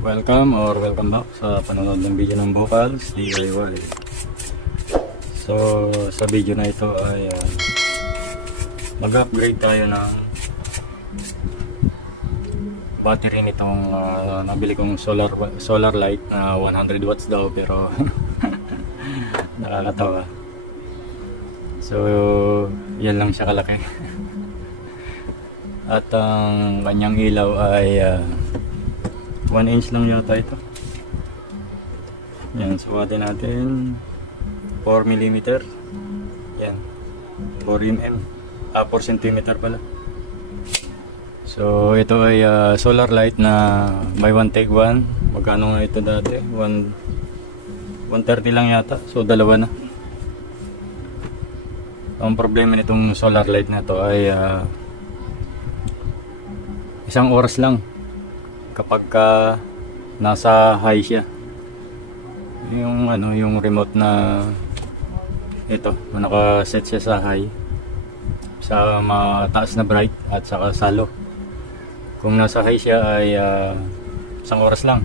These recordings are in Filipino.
Welcome back sa panonood ng video ng Vocals DIY. So sa video na ito ay mag-upgrade tayo ng battery nitong nabili kong solar light na 100 watts daw, pero nakakatawa. So yan lang siya kalaki. At ang kanyang ilaw ay 1 inch lang yata ito. Yan, suwatin natin 4 mm. Yan, 4 mm, 4 cm pala. So ito ay solar light na buy one take one. Magkano nga ito dati? 130 lang yata. So dalawa na. Ang problema nitong solar light na to ay isang oras lang kapag nasa high siya. Yung remote na ito, naka-set siya sa high, sa mataas na bright at saka sa low. Kung nasa high siya ay isang oras lang,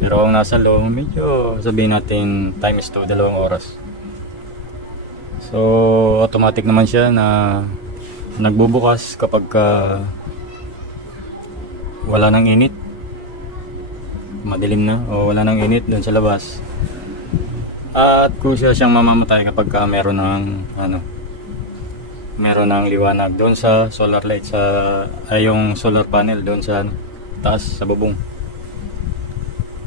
pero kung nasa low, medyo sabihin natin times 2, 2 oras. So automatic naman siya na nagbubukas kapag wala nang init, madilim na o wala nang init doon sa labas. At kusa siyang mamamatay kapag meron ng liwanag doon sa solar light, yung solar panel doon sa taas sa bubong.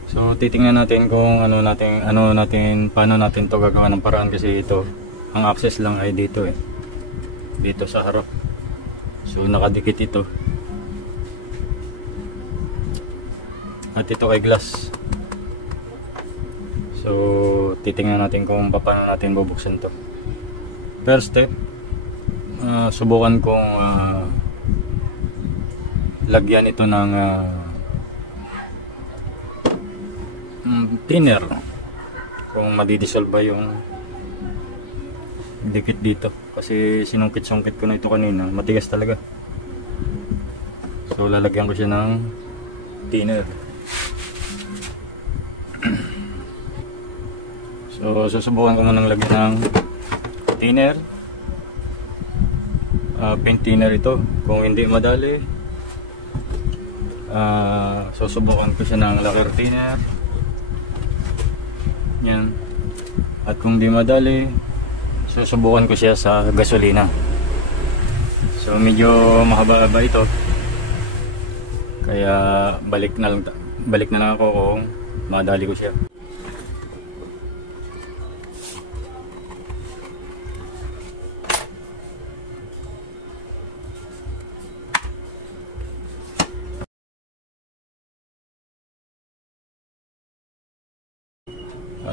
So titingnan natin kung paano natin to gagawa ng paraan, kasi ito ang access lang ay dito dito sa harap. So nakadikit ito. At ito ay glass. So titingnan natin kung paano natin bubuksan to. First step, subukan kong lagyan ito ng thinner, kung madidissolve ba yung dikit dito, kasi sinungkit-sungkit ko na ito kanina, matigas talaga. So lalagyan ko siya ng thinner. So susubukan ko munang lagyan ng thinner, paint thinner ito. Kung hindi madali, susubukan ko siya ng lacquer thinner. Yan. At kung hindi madali, susubukan ko siya sa gasolina. So medyo mahaba-haba ito, kaya balik na lang ako kung madali ko siya.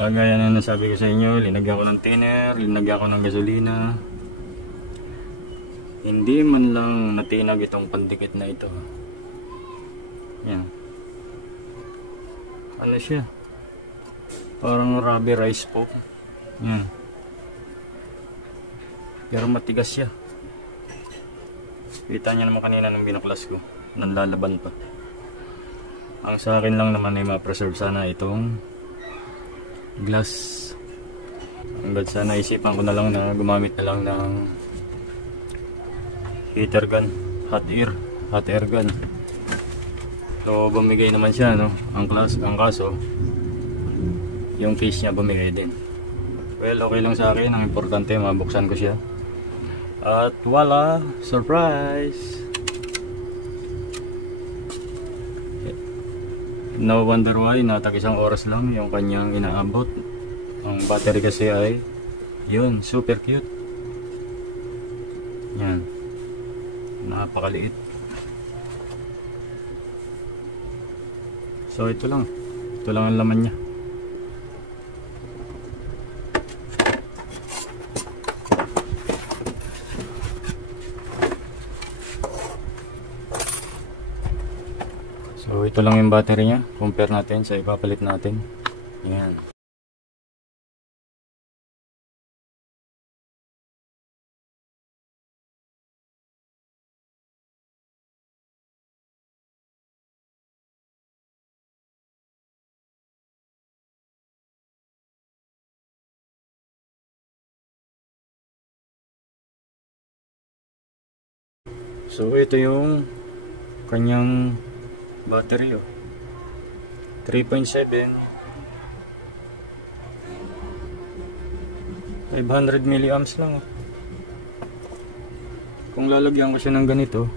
Gaya na nasabi ko sa inyo, linagyan ko ng thinner, linagyan ko ng gasolina. Hindi man lang natinag itong pandikit na ito. Yan. Ano siya? Parang rubber rice po. Yan. Pero matigas siya. Kita niyo naman kanina nung binaklas ko, nanlalaban pa. Ang sa akin lang naman ay ma-preserve sana itong glass. Hanggang sa naisipan ko na lang na gumamit na lang ng heater gun, hot air gun. So bumigay naman siya, ang kaso yung case niya bumigay din. Well, okay lang sa akin, ang importante mabuksan ko siya. At voila, surprise! No wonder why natag isang oras lang yung kanyang inaabot. Ang battery kasi ay yun, super cute. Yan, napakaliit. So ito lang ang laman niya. So ito lang yung battery niya, compare natin sa ipapalit natin. Yan. So ito yung kanyang battery, 3.7, 500 milliamps lang. Kung lalagyan ko siya ng ganito,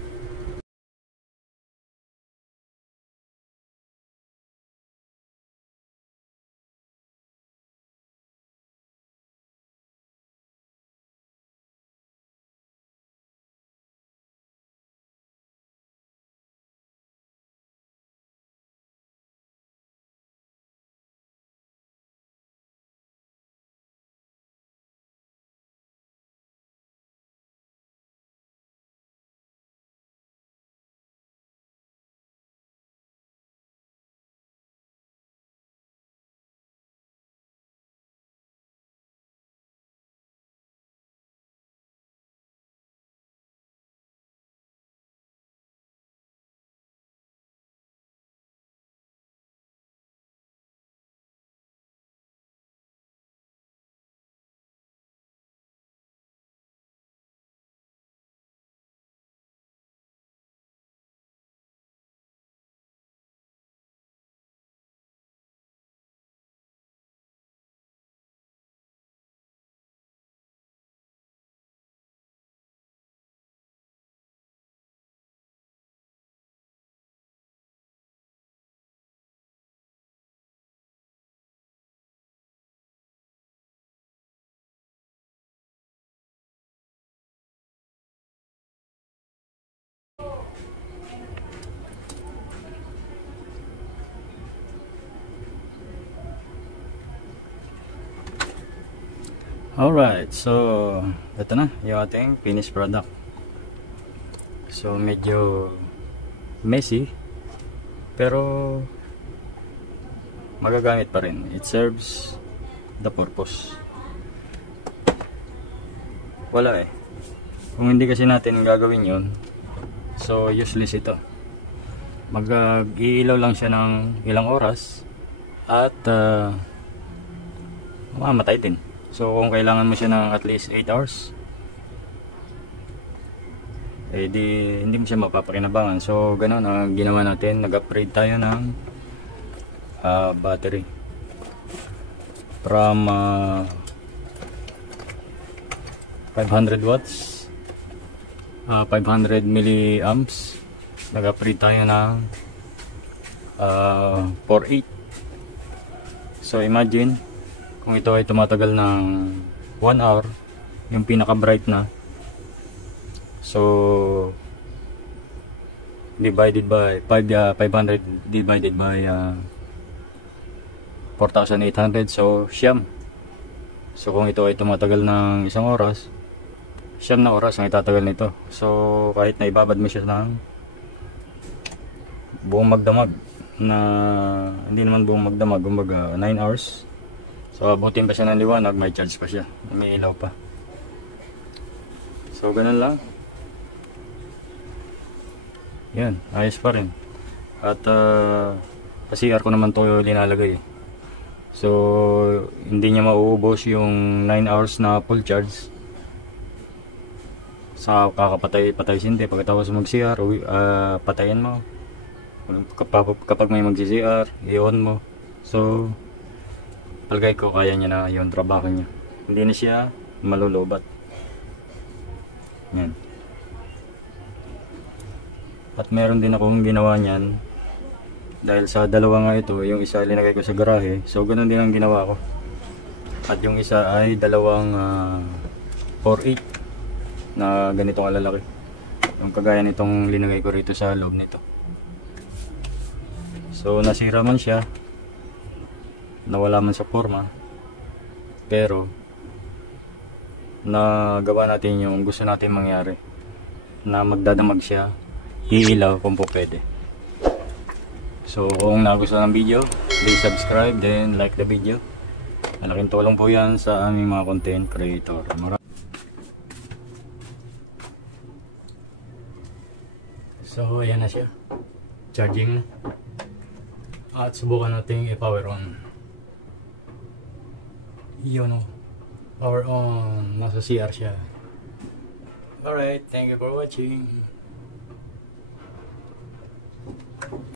alright, so ito na yung ating finished product. So medyo messy, pero magagamit pa rin. It serves the purpose. Wala eh, kung hindi kasi natin gagawin yun, so useless ito. Mag-iilaw lang siya ng ilang oras at mamatay din. So kung kailangan mo siya ng at least 8 hours, eh di hindi mo siya mapapakinabangan. So ganun ang ginawa natin, nag-upgrade tayo ng battery from 500 watts, 500 milliamps, nag-upgrade tayo ng 4.8. So imagine kung ito ay tumatagal ng 1 hour, yung pinaka bright na, so divided by 500 divided by 4,800, so siyam. So kung ito ay tumatagal ng isang oras, siyam na oras ang itatagal nito. So kahit na ibabad mo siya ng buong magdamag, na hindi naman buong magdamag, kumbaga 9 hours, so abutin pa siya ng liwanag, may charge pa siya, may ilaw pa. So ganun lang. Yan, ayos pa rin. At CR ko naman to linalagay. So hindi niya mauubos yung 9 hours na full charge sa kakapatay sindi. Pagkatapos mag CR, patayin mo. Kapag may mag CR, i-on mo. So palagay ko kaya niya na yung trabaho niya, hindi na siya malulubat. Yan. At meron din akong ginawa niyan, dahil sa dalawa nga ito, yung isa linagay ko sa garahe, so ganun din ang ginawa ko. At yung isa ay dalawang 4.8 na ganito kalalaki, yung kagaya nitong linagay ko rito sa loob nito. So nasira man siya, nawala man sa forma, pero nagawa natin yung gusto natin mangyari, na magdadamag siya, iilaw kung po pwede. So kung nagustuhan ng video, please subscribe, then like the video. Malaking tulong po yan sa aming mga content creator. So ayan na siya, charging na. At subukan natin i-power on. Yun o, power on, nasa CR siya. Alright, thank you for watching.